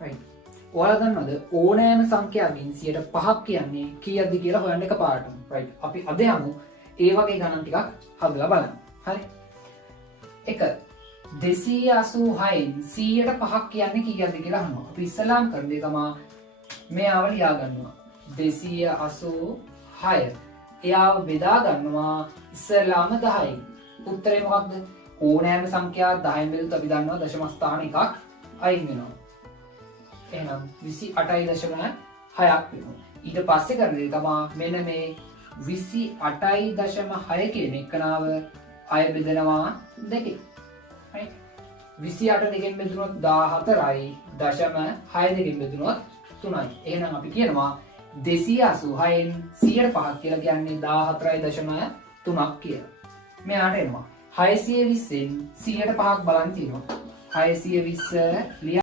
right. ඔයාලා දන්නවද ඕනෑම සංඛ්‍යාවෙන් 5ක් කියන්නේ කීයක්ද කියලා හොයන්න එකපාරටම. right. අපි අද යමු ඒ වගේ ගණන් ටිකක් හදලා බලන්න. හරි. 1 286න් 100ට 5ක් කියන්නේ කීයක්ද කියලා අහනවා. අපි ඉස්සලාම් කරන දේ තමයි මෙයාව ලියා ගන්නවා. 286 එයාව බෙදා ගන්නවා ඉස්සලාම 10න්. උත්තරේ මොකක්ද? ඕනෑම සංඛ්‍යාවක් 10න් බෙදුවොත් අපි දන්නවා දශම ස්ථාන එකක් අයින් වෙනවා. එහෙනම් 28.6ක් වෙනවා. ඊට පස්සේ කරන දේ තමයි මෙන්න මේ 28.6 කියන එකනාව අය බෙදනවා දෙකෙන්. right 28 දෙකෙන් බෙදුනොත් 14යි දශම 6 දෙකෙන් බෙදුනොත් 3යි. එහෙනම් අපි කියනවා 286න් 100ට 5ක් කියලා කියන්නේ 14.3ක් කියලා. මෙයාට එනවා 620න් 100ට 5ක් බලන් තියෙනවා. 620